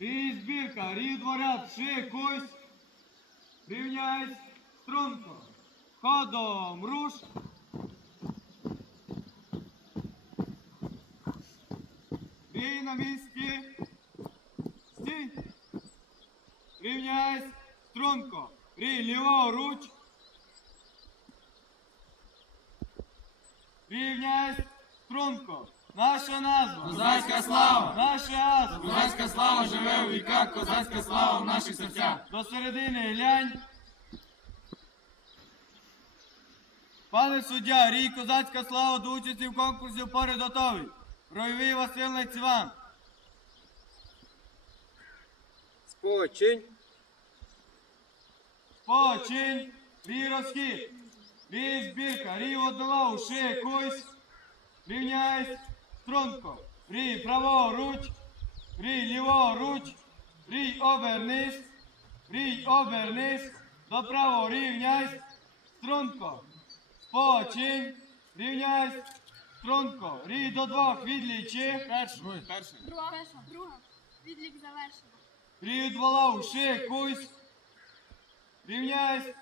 Рій збірка, рій дворяд, шикуйсь. Рівняйсь, струнко. Ходом, руш. Рій на місці. Стій. Рівняйсь, струнко. Рій ліворуч. Рівняйсь, струнко. Наша назва. Козацька слава! Наша назва. Козацька слава живе у віках, козацька слава в наших серцях. До середини глянь. Пане суддя, рій козацька слава до участі в конкурсі впоряд готовий. Ройовий Василь Найціван. Спочинь. Починь. Рій розхід. Рій збірка. Рій однолаву. Шикуйсь. Рівняйсь. Струнко. Рій праворуч. Рій ліворуч. Рій обернись. Рій обернись. До право рівняйсь. Струнко. Спочинь. Рівняйсь. Струнко. Рій до двох відлічи. Перший. Перший. Друга. Друга. Відлік завершено. Рій дволав, шикуйсь. Рівняйсь.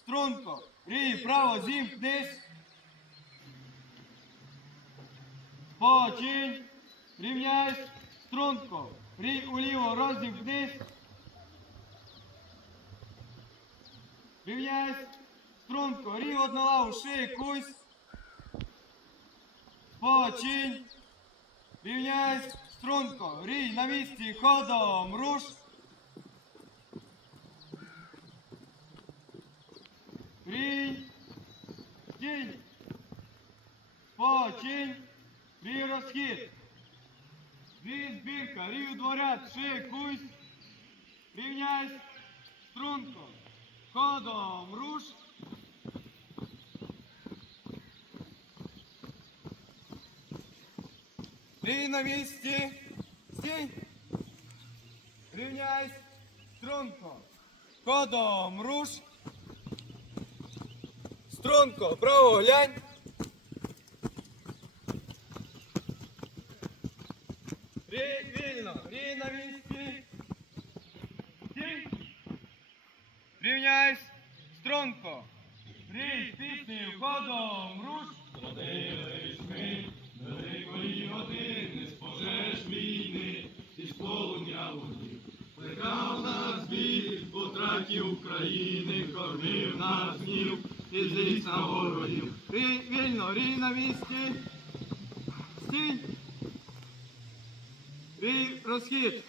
Струнко. Рій право зімкнись. Спочинь. Рівняйсь. Струнко. Рій уліво розімкнись. Рівняйсь. Струнко. Рій однолаву, шикуйсь. Спочинь. Рівняйсь, струнко, рій на місці, ходом, руш. Рій, стій, починь, рій розхід. Рій збірка, рій у дворяд, шикуйсь. Рівняйсь, струнко, ходом, руш. Рій на місці. Стій. Рівняйсь. Струнко. Ходом руш. Струнко, право глянь. Рій вільно. Рій на місці. Стій. Рівняйсь. Струнко. Рій піснею. Ходом руш. Родились ми, великої години, з пожеж війни, і з полум'я лунів. Плекав нас біль, по траті України, кормив нас гнів, і злість на ворогів. Рій вільно, рій на місці. Стій. Рій розхід.